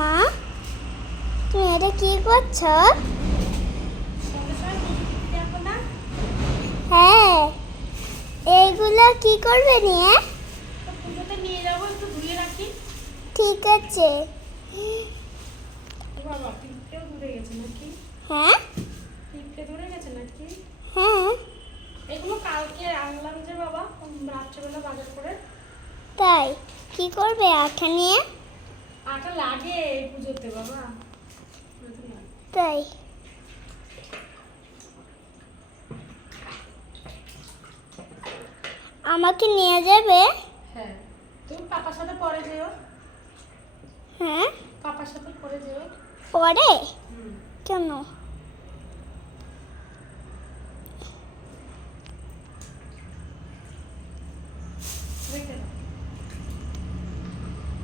মা, তুমি এটা কি করছো? হ্যাঁ, এইগুলো কি করবে নিয়ে? পুজোতে নিয়ে যাবো, একটু ধুয়ে রাখি। ঠিক আছে। বাবা পিঁপড়েও ধরে গেছে নাকি? হ্যাঁ পিঁপড়ে ধরে গেছে নাকি? হ্যাঁ। এগুলো কালকে আনলাম যে বাবা, রাত্রেবেলা বাজার করে। তাই কি করবে আঠা নিয়ে? আটা লাগে এই পুজোতে বাবা। তাই আমাকে নিয়ে যাবে? হ্যাঁ, তুমি পাপার সাথে পরে যেও। হ্যাঁ, পাপার সাথে পরে যেও। পরে? হুম। কেন?